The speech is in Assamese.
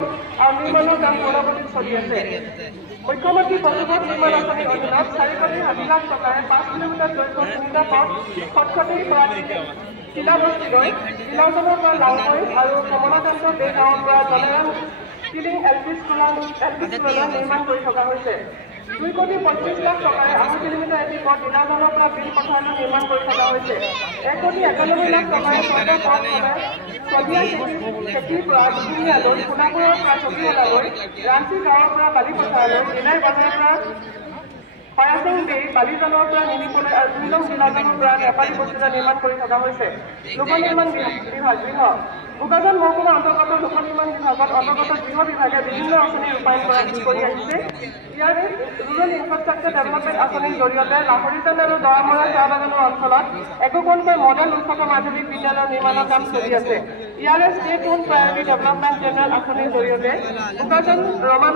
আৰু নিৰ্মাণৰ কাম পৰৱৰ্তী চলি আছে। মুখ্যমন্ত্ৰী পশুপথ নিৰ্মাণ আঁচনিৰ অধীনত 4 কোটি 8 লাখ টকাৰে 5 কিলোমিটাৰ দৈৰ্ঘ্যৰ তিনিটা পথ খটখটিৰ পৰা তিলাবস্তিলৈ, তিলাউজনৰ পৰা লাওমৈ আৰু কমলাকান্ত বে গাঁৱৰ পৰা জলেৰাম কিলিং এলপি স্কুললৈ নিৰ্মাণ কৰি থকা হৈছে। 2 কোটি 25 লাখ টকাৰে 8 কিলোমিটাৰ এটি পথ তিলাউজনৰ পৰা বিল পথাৰলৈ নিৰ্মাণ কৰি থকা হৈছে। 1 কোটি 91 লাখ টকাৰে চৰকাৰ চলিয়া খেতিৰ পৰা দুদিনীয়ালৈ, সোণাপুৰৰ পৰা চকীহোলালৈ, ৰাঞ্চি গাঁৱৰ পৰা বালিপথাৰলৈ, নিলাই বজাৰৰ পৰা হয়াচং দেই, বালিজানৰ পৰা নিমিকলৈ আৰু 2 নং জিলাজনৰ পৰা নেপালী বস্তিতা নিৰ্মাণ কৰি থকা হৈছে। লোক নিৰ্মাণ বিভাগ গৃহ বোকাজান মহকুমা অন্তৰ্গত লোক নিৰ্মাণ বিভাগত অন্তৰ্গত গৃহ বিভাগে বিভিন্ন আঁচনি ৰূপায়ণ কৰি আহিছে। ইয়াৰে ৰুৰেল ইনফ্ৰাষ্ট্ৰাকচাৰ ডেভেলপমেণ্ট আঁচনিৰ জৰিয়তে লাহৰীজান আৰু দৰামৰা চাহ বাগানৰ অঞ্চলত একোখনকৈ মডেল উচ্চতৰ মাধ্যমিক বিদ্যালয়ৰ নিৰ্মাণৰ কাম চলি আছে। ইয়াৰে state home priority development general আঁচনিৰ জৰিয়তে বোকাজান ৰমানগৰ